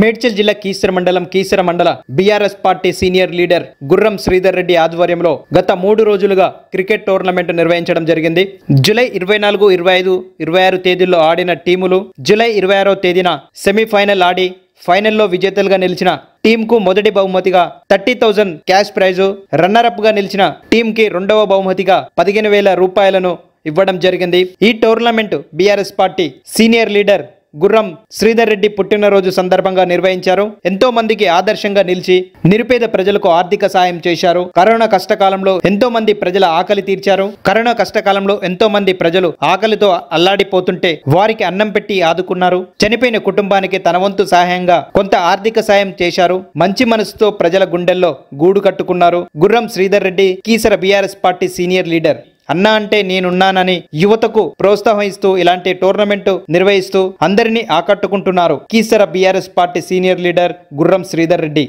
మేడ్చల్ జిల్లా కీసర మండల BRS party senior leader Gurram Sridhar Reddy ఆధ్వర్యంలో గత 3 రోజులుగా క్రికెట్ టోర్నమెంట్ నిర్వహించడం జరిగింది. జూలై 24, 25, 26 తేదీల్లో ఆడిన టీములు జూలై 26వ తేదీన సెమీఫైనల్ ఆడి ఫైనల్లో విజేతలుగా నిలిచిన టీంకు మొదటి బహుమతిగా 30,000 క్యాష్ ప్రైజు, రన్నరప్ గా నిలిచిన టీంకి రెండవ బహుమతిగా 15,000 రూపాయలను ఇవ్వడం జరిగింది. ఈ tournament BRS party senior leader Gurram Sridhar Reddy పుట్టినరోజు సందర్భంగా నిర్వహించారు. ఎంతో మందికి ఆదర్శంగా నిలిచి నిరుపేద ప్రజలకు ఆర్థిక సాయం చేశారు. కరోనా కష్టకాలంలో ఎంతో మంది ప్రజల ఆకలి తీర్చారు. కరోనా కష్టకాలంలో ఎంతో మంది ప్రజలు ఆకలితో అల్లాడిపోతుంటే వారికి అన్నం పెట్టి ఆదుకున్నారు. చనిపోయిన కుటుంబానికి తన వంతు సహాయంగా కొంత ఆర్థిక సాయం చేశారు. మంచి మనసుతో ప్రజల గుండెల్లో గూడు కట్టుకున్నారు. Gurram Sridhar Reddy Keesara BRS party senior leader. అన్నా అంటే నేనున్నానని యువతకు ప్రోత్సాహిస్తూ ఇలాంటి టోర్నమెంట్ నిర్వహిస్తూ అందరినీ ఆకట్టుకుంటున్నారు Keesara BRS party senior leader Gurram Sridhar Reddy.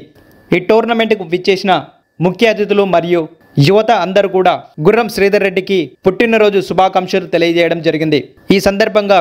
ఈ టోర్నమెంట్కు విచ్చేసిన ముఖ్య అతిథులు మరియు యువత అందరూ కూడా గుర్రం శ్రీధర్ రెడ్డికి పుట్టినరోజు శుభాకాంక్షలు తెలియజేయడం జరిగింది. ఈ సందర్భంగా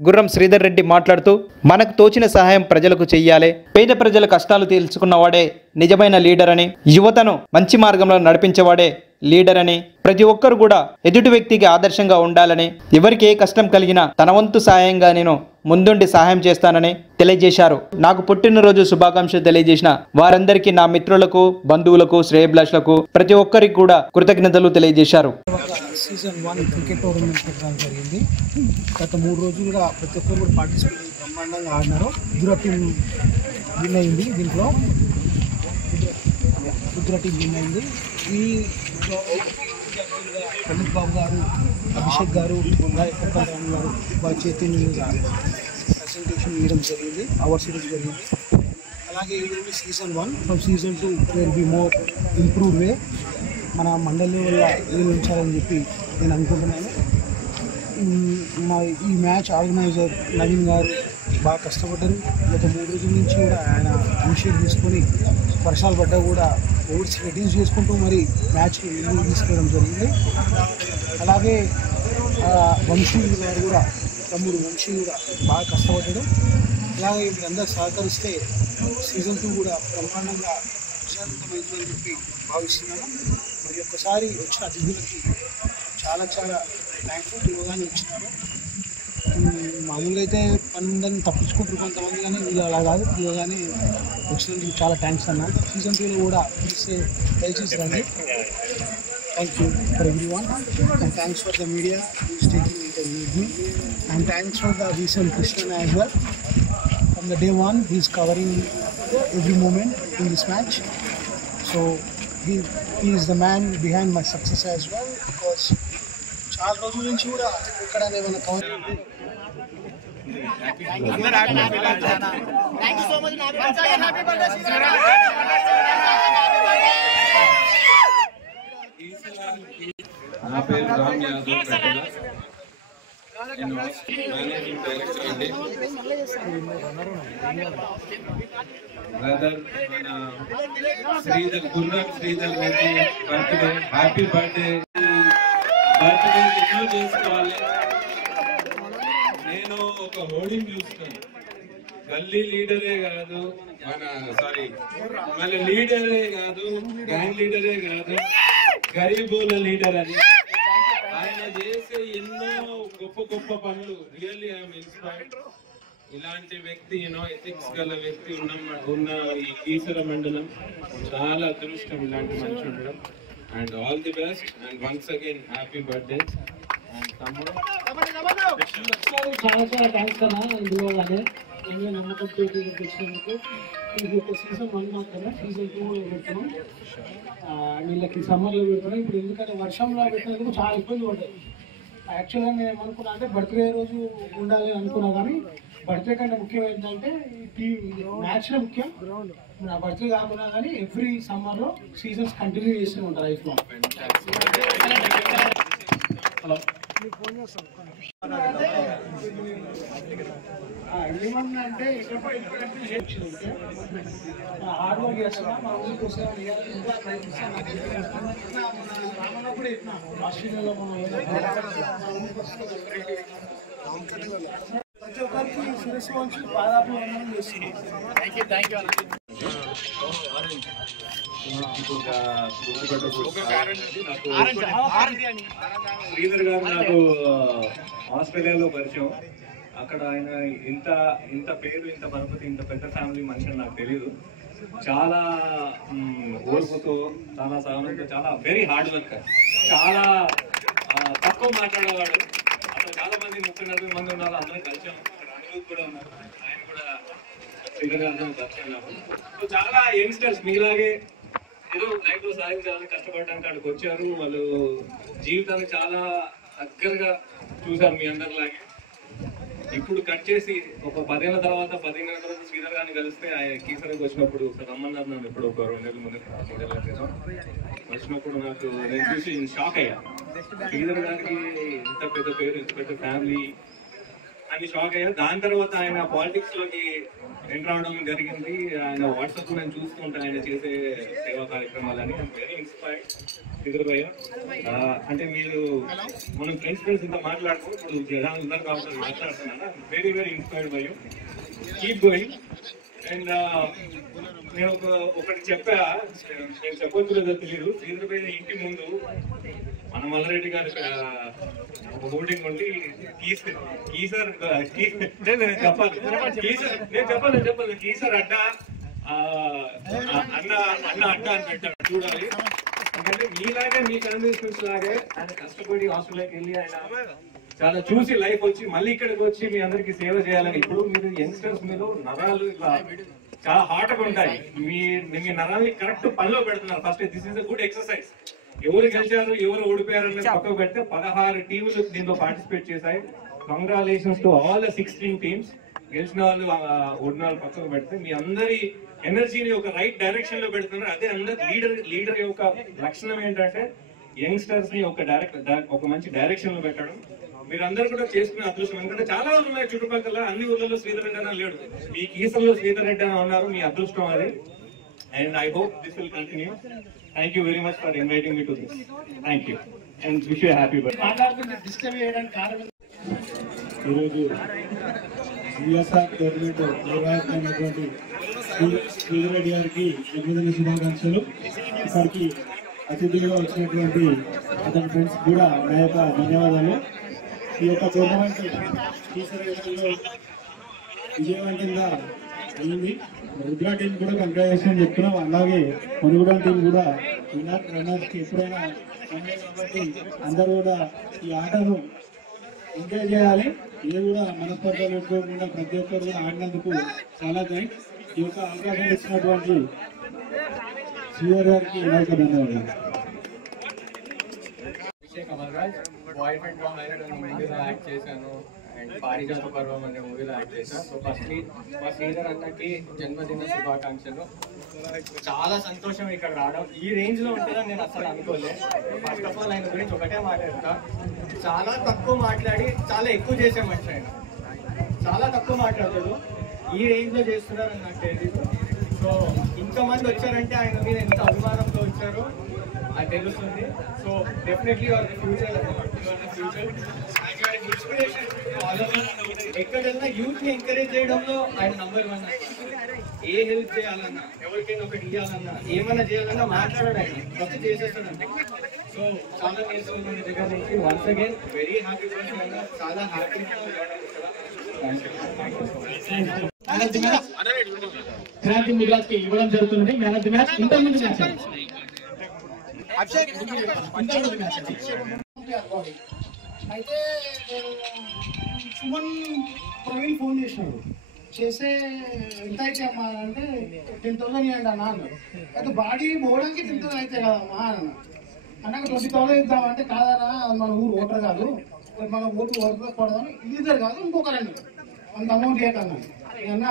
గుర్రం శ్రీధర్ రెడ్డి మాట్లాడుతూ, మనకు తోచిన సహాయం ప్రజలకు చెయ్యాలి, పేద ప్రజల కష్టాలు తెలుసుకున్నవాడే నిజమైన లీడర్ అని, యువతను మంచి మార్గంలో నడిపించేవాడే లీడర్ అని, ప్రతి ఒక్కరు కూడా ఎదుటి వ్యక్తికి ఆదర్శంగా ఉండాలని, ఎవరికి ఏ కష్టం కలిగినా తన వంతు సహాయంగా నేను ముందుండి సహాయం చేస్తానని తెలియజేశారు. నాకు పుట్టినరోజు శుభాకాంక్షలు తెలియజేసిన వారందరికీ, నా మిత్రులకు, బంధువులకు, శ్రేయభిలాషులకు ప్రతి ఒక్కరికి కూడా కృతజ్ఞతలు తెలియజేశారు. సీజన్ 1 క్రికెట్ టోర్నమెంట్ పెట్టడం జరిగింది. గత 3 రోజులుగా ప్రతి ఒక్కరు కూడా పార్టిసిపేట్ బ్రహ్మాండంగా ఆడినారు. గుజరాత్ టీం విన్ అయింది. దీంట్లో గుజరాత్ టీం విన్ అయింది. ఈ ప్రదీప్ బాబు గారు, అభిషేక్ గారు, రామ్ గారు వారి చేతిని ప్రజెంటేషన్ ఇవ్వడం జరిగింది. అవార్డ్ సిరీస్ జరిగింది. అలాగే ఇది season 1. From season 2 will be more improve way మన మండలి వల్ల ఉంచాలని చెప్పి నేను అనుకుంటున్నాను. ఈ మ్యాచ్ ఆర్గనైజర్ నవీన్ గారు బాగా కష్టపడ్డారు. గత 3 రోజుల నుంచి కూడా ఆయన ఇనిషియేట్ తీసుకొని వర్షాలు పడ్డా కూడా ఓవర్స్ రెడ్యూస్ చేసుకుంటూ మరి మ్యాచ్కి ముందుకు తీసుకెళ్ళడం జరిగింది. అలాగే వంశీ గారు కూడా, తమ్ముడు వంశీ కూడా బాగా కష్టపడ్డాడు. అలాగే వీళ్ళందరూ సహకరిస్తే సీజన్ 2 కూడా బ్రహ్మాండంగా విజయవంతమైందని చెప్పి భావిస్తున్నాను. మరి ఒక్కసారి వచ్చిన అతిథులకి చాలా థ్యాంక్ఫుల్. పిలవగానే వచ్చినారు. మామూలుగా అయితే పని ఉందని తప్పించుకుంటారు కొంతమంది, కానీ వీళ్ళు అలా కాదు. పిలవగానే వచ్చినందుకు చాలా థ్యాంక్స్ అన్నా. సీజన్ 2లో కూడా పిలిస్తే దయచేసి రండి. Thank you for everyone and thanks for the media who's taking interview with me, and thanks for the recent Krishnan as well. From the day 1 he's covering every moment in this match, so he is the man behind my success as well, because చాలా రోజుల నుంచి కూడా ఇక్కడ ఏమైనా cover నా పేరు రామ్ యాదవ్, నేను managing director అండి. బ్రదర్ మన గుర్రం Sridhar Reddy birthday, happy birthday. Birthday ఎన్నో చేసుకోవాలి. నేను ఒక హోర్డింగ్ చూస్తున్నాను, గల్లీ లీడరే కాదు, మన లీడరే కాదు, గ్యాంగ్ లీడరే కాదు, గరీబుల లీడర్ అని. ఆయన చేసే ఎన్నో గొప్ప పనులు రియల్లీ ఐఎమ్ ఇన్స్పైర్డ్. ఇలాంటి వ్యక్తి ఎథిక్స్ గల వ్యక్తి ఉన్న ఈ కీసర మండలం చాలా అదృష్టం ఇలాంటి మనిషి ఉండడం. And all the best and once again happy birthday. తమ్ముడు చాలా థ్యాంక్స్ అన్నా. ఇందులో నమ్మకం వచ్చినందుకు. ఇది ఒక సీజన్ 1 మాత్రమే, సీజన్ 2 పెడుతున్నాం. వీళ్ళకి సమ్మర్లో పెడుతున్నాం. ఇప్పుడు ఎందుకంటే వర్షంలో పెట్టినందుకు చాలా ఇబ్బంది పడ్డాయి. యాక్చువల్గా నేను ఏమనుకున్నా అంటే బర్త్డే రోజు ఉండాలి అనుకున్నా, కానీ బర్త్డే కంటే ముఖ్యం ఏంటంటే ఈ మ్యాచ్లో ముఖ్యం. నా బర్త్డే కాకుండా కానీ ఎవ్రీ సమ్మర్లో సీజన్స్ కంటిన్యూ చేస్తూ ఉంటారు లైఫ్లో. హలో, ఏమన్నా అంటే హార్డ్ వర్క్ చేస్తున్నా, మన ఊరికి వస్తే ఇంకా ప్రయత్నిస్తాను. ఆస్ట్రేలియాలో మనం ప్రతి ఒక్కరికి కాంగ్రెస్ నుంచి దాదాపు వందనం చేస్తున్నాం. శ్రీధర్ గారు నాకు ఆస్ట్రేలియాలో పరిచయం. అక్కడ ఆయన ఇంత పేరు, ఇంత పరపతి, ఇంత పెద్ద ఫ్యామిలీ మనిషి అని నాకు తెలీదు. చాలా ఓర్పుతో, చాలా సహనంతో, చాలా వెరీ హార్డ్ వర్క్, చాలా తక్కువ మాట్లాడేవాడు. అక్కడ చాలా మంది 30-40 మంది ఉన్నారు, అందరూ కలిసాం. అక్కడ అనుభూతి కూడా ఉన్నారు, ఆయన కూడా శ్రీధర్ గారితో పరిచయం నాకు. సో చాలా యంగ్స్టర్స్ మీలాగే ఏదో లైఫ్ లో సాధించాలని కష్టపడడానికి అక్కడికి వచ్చారు. వాళ్ళు జీవితాన్ని చాలా దగ్గరగా చూసారు మీ అందరిలాగే. ఇప్పుడు కట్ చేసి ఒక 10 ఏళ్ళ తర్వాత శ్రీధర్ గారిని కలిస్తే ఆయన కీసరికి వచ్చినప్పుడు రమ్మన్నారు నన్ను. ఇప్పుడు ఒక 2 నెలల ముందు, 3 నెలల క్రితం వచ్చినప్పుడు నేను చూసి షాక్ అయ్యా. శ్రీధర్ గారికి ఇంత పెద్ద పేరు, ఇంత పెద్ద ఫ్యామిలీ అని షాక్ అయ్యా. దాని తర్వాత ఆయన పాలిటిక్స్ లోకి ఎంటర్ అవడం జరిగింది. ఆయన వాట్సాప్ నేను చూస్తుంటే ఆయన చేసే సేవా కార్యక్రమాలని వెరీ ఇన్స్పైర్డ్. శ్రీధర్ భయ్య అంటే మీరు మనం ఫ్రెండ్స్ ఇంత మాట్లాడుతూ ఇప్పుడు జనాలు ఉన్నారు కాబట్టి మాట్లాడుతున్నాను. వెరీ వెరీ ఇన్స్పైర్డ్ భయ్య, కీప్ గోయింగ్. అండ్ నేను ఒకటి నేను చెప్పొచ్చు లేదో తెలియదు. శ్రీధర్ భయ్య ఇంటి ముందు మన మల్లారెడ్డి గారి ఒక హోర్డింగ్ ఉండి కీసర్ చెప్పాలి కీసర్ అడ్డా అన్న అడ్డా అని పెట్టాడు. చూడాలి. ఎందుకంటే మీలాగే, మీ కన్వీన్స్మెంట్స్ లాగే ఆయన కష్టపడి ఆస్ట్రేలియాకి వెళ్ళి ఆయన చాలా చూసి లైఫ్ వచ్చి మళ్ళీ ఇక్కడికి వచ్చి మీ అందరికి సేవ చేయాలని. ఇప్పుడు మీరు యంగ్స్టర్స్ మీరు నరాలు ఇట్లా చాలా హార్ట్గా ఉంటాయి. మీ నరాల్ని కరెక్ట్ పనిలో పెడుతున్నారు. First this is a good exercise. ఎవరు గెలిచారు, ఎవరు ఓడిపోయారు అనేది పక్కకు పెడితే 16 టీములు దీంట్లో పార్టిసిపేట్ చేశాయి. Congratulations to all the 16 teams. గెలిచిన వాళ్ళు, ఓడిన వాళ్ళు పక్కకు పెడితే మీ అందరి ఎనర్జీని ఒక రైట్ డైరెక్షన్ లో పెడుతున్నారు. అదే అందరు లీడర్ యొక్క లక్షణం ఏంటంటే యంగ్స్టర్స్ ని ఒక మంచి డైరెక్షన్ లో పెట్టడం. మీరందరూ కూడా చేసుకునే అదృష్టం. ఎందుకంటే చాలా ఊళ్ళు ఉన్నాయి చుట్టుపక్కల, అన్ని ఊళ్ళలో శ్రీధర్ రెడ్డి అని లేడు. మీ కీసర్లో శ్రీధర్ రెడ్డి అని ఉన్నారు, మీ అదృష్టం అది. And I hope this will continue. Thank you very much for inviting me to this. Thank you and wish you happy birthday. ఈరోజు సిఎస్ఆర్ గవర్నమెంట్ నిర్వాహకులైనటువంటి శ్రీధర్ రెడ్డి గారికి జన్మదిన శుభాకాంక్షలు. ఇక్కడికి అతిథులుగా వచ్చినటువంటి అతని ఫ్రెండ్స్ కూడా నా యొక్క ధన్యవాదాలు. ఈ యొక్క టోర్నమెంట్ కీసరలో విజయవంతంగా అయింది. రుద్రా టీం కూడా కంగ్రాచులేషన్ చెప్తున్నాం. అలాగే మనుగూడ టీం కూడా రన్నర్స్కి ఎప్పుడైనా కాబట్టి అందరూ కూడా ఈ ఆటను ఎంజాయ్ చేయాలి. ఇది కూడా మనస్పర్ధలు పెట్టుకోకుండా ప్రతి ఒక్కరు కూడా ఆడినందుకు చాలా థ్యాంక్స్. ఈ యొక్క అవకాశం ఇచ్చినటువంటి శ్రీధర్ గారికి నా యొక్క ధన్యవాదాలు. బాయ్ ఫ్రెండ్ మూవీలో యాక్ట్ చేశాను అండ్ పారిజాత పర్వం అనే మూవీలో యాక్ట్ చేశాను. సో ఫస్ట్లీ మా శ్రీధర్ అన్నకి జన్మదిన శుభాకాంక్షలు. చాలా సంతోషం ఇక్కడ రావడం. ఈ రేంజ్ లో ఉంటుందని నేను అసలు అనుకోలేదు. ఫస్ట్ ఆఫ్ ఆల్ ఆయన గురించి ఒకటే మాట్లాడతా, చాలా తక్కువ మాట్లాడి చాలా ఎక్కువ చేసే మనిషి ఆయన. చాలా తక్కువ మాట్లాడతాడు, ఈ రేంజ్ లో చేస్తున్నారని నాకు తెలియదు. సో ఇంతమంది వచ్చారంటే ఆయన మీద ఎంత అభిమానంతో వచ్చారో అది తెలుస్తుంది. So definitely your the future, inspiration. ఎక్కడైనా యూత్ ని ఎంకరేజ్ చేయడంలో ఆయన నంబర్ 1. ఏ హెల్ప్ చేయాలన్నా, ఎవరికైనా ఒకటి ఇవ్వాలన్నా, ఏమైనా చేయాలన్నా మాట్లాడాడు ఆయన, ఫస్ట్ చేసేస్తాడంటే. సో చాలా నేర్చుకున్నాను దగ్గర నుంచి. Once again very happy person. చాలా హ్యాపీ. క్రాంతి మిరాజ్ కి ఇవ్వడం జరుగుతుంది. మ్యాన్ ఆఫ్ ది మ్యాచ్ ఇంతకుముందు మ్యాచ్ అయితే సుమన్ ప్రవీణ్ ఫోన్ చేసినాడు. చేస్తే ఎంత అయితే అమ్మా అంటే 10,000 ఇవ్వండి అన్న అన్నాడు. అయితే బాడీ పోవడానికి 10,000 అయితే కదమ్మా అన్న. అన్నాక 20,000 ఇద్దామంటే కాదన్నా, మన ఊరు ఓటర్ కాదు, మన ఓటు ఓటకూడదని ఇద్దరు కాదు ఇంకొకరండి అంత అమౌంట్ లేకన్నా. అన్నా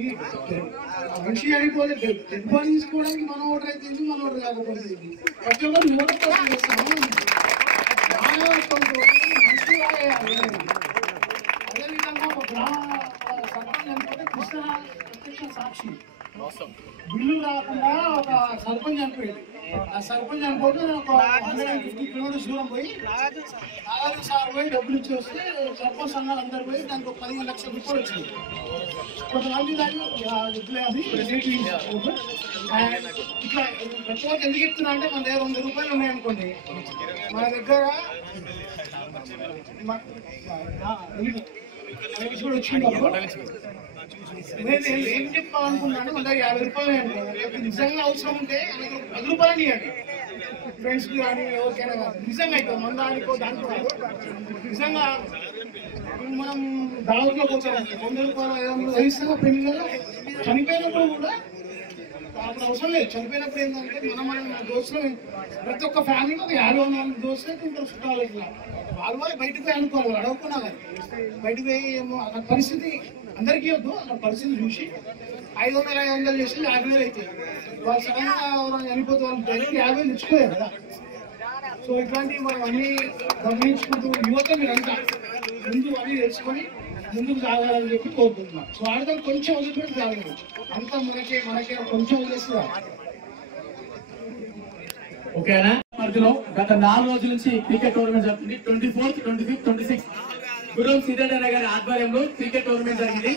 ఈ మనిషి అయిపోతే డెడ్ బాడీ తీసుకోవడానికి మన ఓటర్ అయితే మన ఓటర్ కాకపోతే ప్రతి ఒక్కరు ఓటర్ కోసం చేస్తాము. అదేవిధంగా ఒక గ్రామ సర్పంచ్ చనిపోతే కృష్ణ ప్రత్యక్ష సాక్షి. బిల్లు రాకుండా ఒక సర్పంచ్ చనిపోయింది. ఆ సర్పంచ్ అనుకోండి నేను ఒక 150 కిలోమీటర్స్ దూరం పోయి నాగార్జున సార్ పోయి డబ్బులు ఇచ్చి వస్తే సర్పంచ్ సంఘాలు అందరు పోయి దానికి ఒక 15 లక్షల రూపాయలు వచ్చింది. కొంతమంది దాన్ని ఇట్లా అది ఇట్లా ప్రతి ఎందుకు చెప్తున్నా అంటే మన దగ్గర 100 రూపాయలు ఉన్నాయనుకోండి, మన దగ్గర వచ్చినప్పుడు నేను ఏం చెప్పాలనుకున్నాను, మన దగ్గర 50 రూపాయలు అనుకోండి, నిజంగా అవసరం ఉంటే 10 రూపాయలు ఇవ్వండి ఫ్రెండ్స్ కి కానీ ఎవరికైనా కానీ. నిజంగా అయితే మన దానికో దానికో నిజంగా మనం దావట్లో పోతాం 100 రూపాయలు 500 వయసుగా పెళ్ళిలో చనిపోయినప్పుడు కూడా అప్పుడు అవసరం లేదు. చనిపోయినప్పుడు ఏంటంటే మన దోస్తులు ప్రతి ఒక్క ఫ్యామిలీలో ఒక 50 దోస్తులు ఉంటారు చుట్టాలు. ఇట్లా వాళ్ళు బయటకు పోయి అనుకోవాలి, అడగకున్నా కానీ బయటకు పోయి ఏమో అక్కడ పరిస్థితి అందరికీ వద్దు, అక్కడ పరిస్థితి చూసి 500 చేసి 50,000 అవుతాయి. వాళ్ళు సడన్గా చనిపోతే వాళ్ళు డైరెక్ట్ 50,000 ఇచ్చుకోలేదు కదా. సో ఇట్లాంటివి మనం అన్ని గమనించుకుంటూ యువత మీరంతా ముందు అన్ని తెలుసుకొని ముందుకు సాగాలని చెప్పి కోరుకుంటున్నాం. సో ఆడదాం కొంచెం వదిలిపెట్టి సాగదు, అంతా మనకే కొంచెం వదిలేస్తుందా. ఓకేనా? మధ్యలో గత 4 రోజుల నుంచి క్రికెట్ టోర్నమెంట్ జరుగుతుంది. 24th, 25th, 26th గుర్రం శ్రీధర్ గారి ఆధ్వర్యంలో క్రికెట్ టోర్నమెంట్ జరిగింది.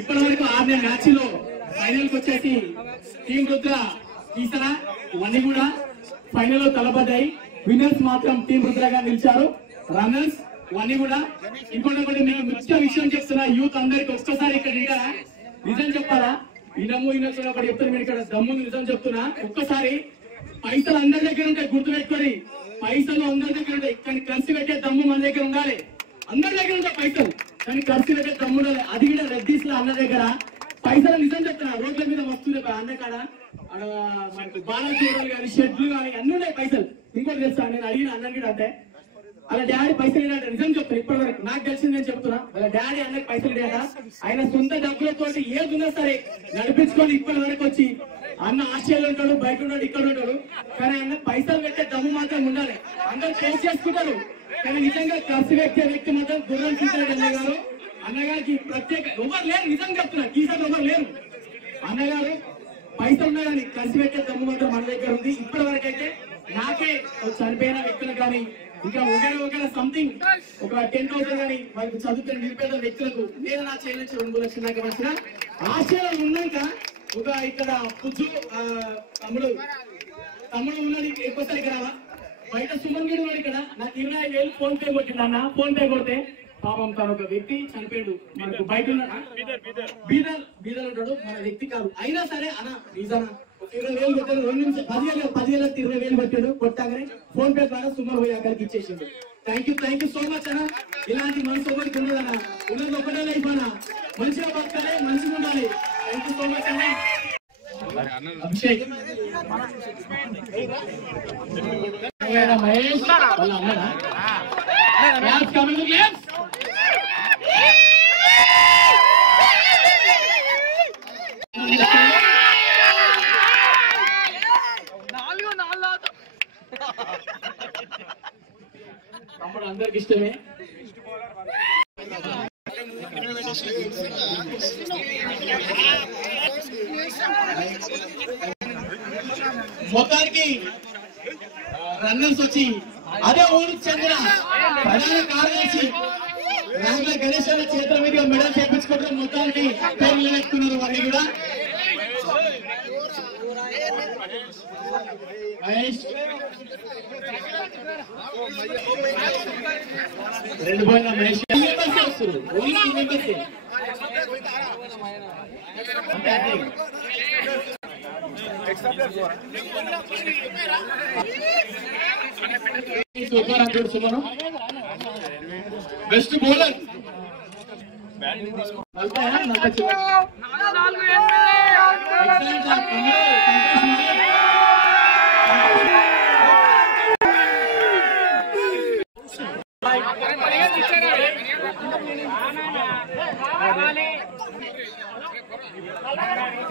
ఇప్పటి వరకు 6 మ్యాచ్లో ఫైనల్ కి వచ్చేసి టీం రుద్ర కీసర ఇవన్నీ కూడా ఫైనల్ లో తలపడ్డాయి. విన్నర్స్ మాత్రం టీం రుద్ర గారు నిలిచారు. రన్నర్స్ ఇవన్నీ కూడా. ఇంకొకటి మీకు ముఖ్య విషయం చెప్తున్నా, యూత్ అందరికి ఒక్కసారి ఇక్కడ నిజం చెప్పాలా, ఇనము ఇనొచ్చిన ఒకటి చెప్తాను, మీరు ఇక్కడ దమ్ము నిజం చెప్తున్నా. ఒక్కసారి పైసలు అందరి దగ్గర ఉంటాయి, గుర్తు పెట్టుకొని పైసలు అందరి దగ్గర ఉంటాయి, కానీ ఖర్చు పెట్టే దమ్ము మన దగ్గర ఉండాలి. అందరి దగ్గర ఉంటాయి పైసలు, కానీ ఖర్చు పెట్టే దమ్ము ఉండాలి. అది కూడా రెడ్డిస్లో అన్న దగ్గర పైసలు నిజం చెప్తున్నా, రోడ్ల మీద వస్తున్నాయి అన్న కాడ మనకి బాగా చూడాలి కానీ షెడ్లు కానీ అన్ని ఉన్నాయి పైసలు. ఇంకోటి తెలుసా, నేను అడిగిన అన్నకి అంటే అలా డాడీ పైసలు ఇవ్వట నిజం చెప్తాను. ఇప్పటి వరకు నాకు తెలిసింది నేను చెప్తున్నా, వాళ్ళ డాడీ అన్నకి పైసలు ఇవ్వట ఆయన సొంత డబ్బులతో ఏదున్నా సరే నడిపించుకొని ఇప్పటి వరకు వచ్చి అన్న ఆస్ట్రేలియా ఉంటాడు, బయట ఉంటాడు, ఇక్కడ ఉంటాడు, కానీ అన్న పైసలు పెట్టే దమ్ము మాత్రం ఉండాలి. అందరూ ఫేస్ చేసుకుంటారు, కానీ నిజంగా ఖర్చు పెట్టే వ్యక్తి మాత్రం గుర్రం శ్రీధర్ అన్న గారు. అన్నగారికి ప్రత్యేక ఎవరు లేరు, నిజం చెప్తున్నా, కీసర్ ఎవరు లేరు. అన్నగారు పైసలు ఉన్నా కానీ ఖర్చు పెట్టే దమ్ము మాత్రం మన దగ్గర ఉంది. ఇప్పటి వరకు అయితే నాకే చనిపోయిన వ్యక్తులు కానీ ఇంకా ఒకవేళ సంథింగ్ ఒక 10,000 కానీ వాళ్ళకి చదువుతున్న నిరుపేద వ్యక్తులకు నేను నా చేయ నుంచి 2 లక్షలు నాకు వచ్చిన ఆశయాలు ఉన్నాక ఒక ఇక్కడ పుజ్జు తమ్ముడు ఉన్నది ఎక్కువసారి రావా బయట సుమన్ గడి ఉన్నాడు ఇక్కడ. నాకు 25,000 ఫోన్ పే కొట్టింది అన్న. ఫోన్ పే కొడితే పాపం తను ఒక వ్యక్తి చనిపోయాడు, మనకు బయట బీదర్ ఉంటాడు, మన వ్యక్తి కాదు. అయినా సరే అన్న రీజన్ 20,000 కొట్టాడు, 2 నిమిషం 10,000 20,000 కొట్టాడు. కొట్టాకనే ఫోన్ పే ద్వారా సుమన్ పోయి అక్కడికి ఇచ్చేసిండు. థ్యాంక్ యూ సో మచ్ అన్న. ఇలాంటి మనసు ఒకరికి ఉండదు అన్న, ఉన్నది ఒకటే లైఫ్ అన్న. మంచిగా బతకాలి, మంచిగా ఉండాలి. థ్యాంక్ యూ సో మచ్ అన్న. అభిషేక్ మహేష్ వాళ్ళ అన్నడా తమ్ముడు అందరికి ఇష్టమే. మొత్తానికి రన్నర్స్ వచ్చి అదే ఊరికి చెందిన ప్రధాన కార్యదర్శి రాజుల గణేష్ చేతుల మీద మెడల్ చేయించుకోవడం మొత్తానికి పేరు నిలబెట్టుకున్నారు. వారిని కూడా మహేష్ 2 పోయిన మహేష్ వస్తారు. బెస్ట్ బౌలర్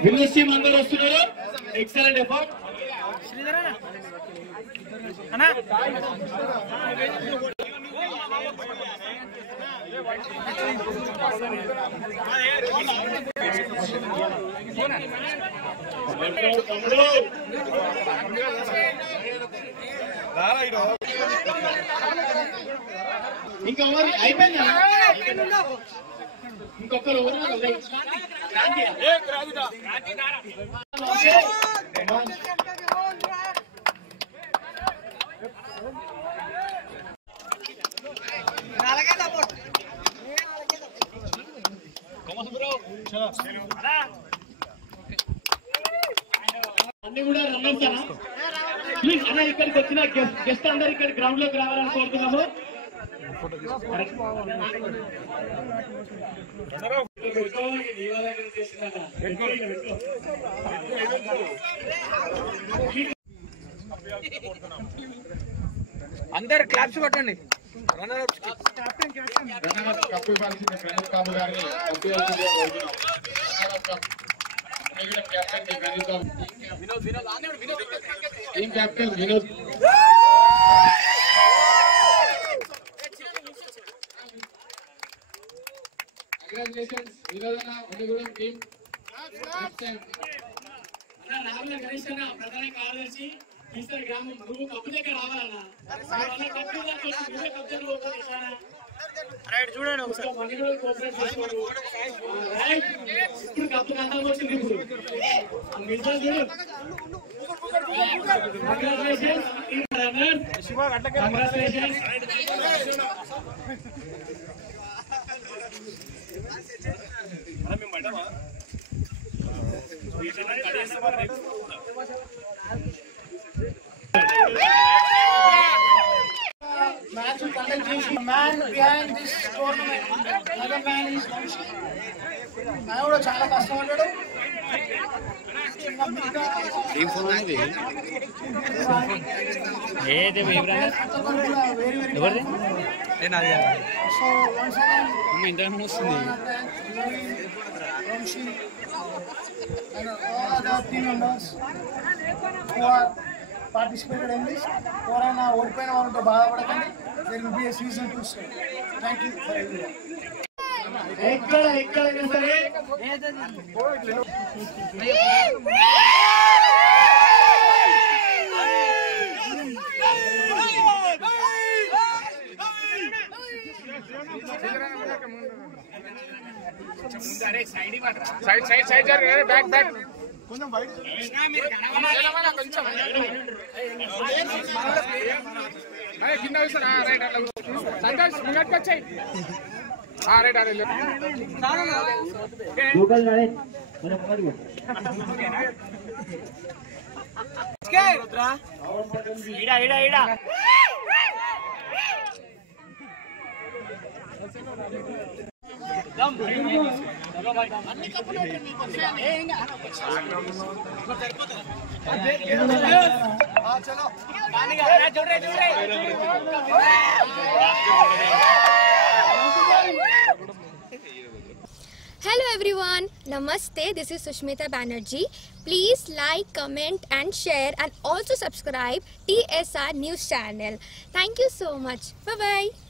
విన్నర్స్ టీం అందరూ వస్తున్నారు. Excellent effort. ఇంకా ఓవర్ అయిపోయిందా? ఇంకొకరు అన్ని కూడా రమ్మేస్తారా? ప్లీజ్ అన్న ఇక్కడికి వచ్చిన గెస్ట్ అందరు ఇక్కడ గ్రౌండ్ లోకి రావాలని కోరుతున్నాము. అందరు క్లాప్స్ కొట్టండి. కప్పు ఇవ్వాల్సిన ప్రణబ్ బాబు గారిని పంపించాల్సిందిగా కోరుతున్నాం. Team captain Vinod. Congratulations Vinod అన్న, ఒండిగూడెం టీం కెప్టెన్. రావుల గణేష్ అన్న ప్రధాన కార్యదర్శి ఈశ్వర గ్రామం. నువ్వు కప్పు దగ్గర రావాలన్నా. చూడండి ఒకసారి ఇప్పుడు కప్పు కంటాం వచ్చింది. ఇప్పుడు congratulations. Match will conduct this man behind this tournament. Another man is Vanshi. ఆయన కూడా చాలా కష్టపడ్డాడు. So once again Vanshi and all other team members who are participated in this. ఎవరైనా ఓడిపోయిన వాళ్ళతో బాధపడకండి. There will be a season 2 soon. Thank you for everyone. ఎక్కడైనా సరే సైడ్ బ్యాక్ కొంచెం బయట కింద రైట్ అట్లా సంతోష్ ముంగట్కి వచ్చాయి. రైట్ అదే Hello everyone, Namaste, this is Sushmita Banerjee. Please like, comment and share and also subscribe TSR News channel. Thank you so much. Bye bye.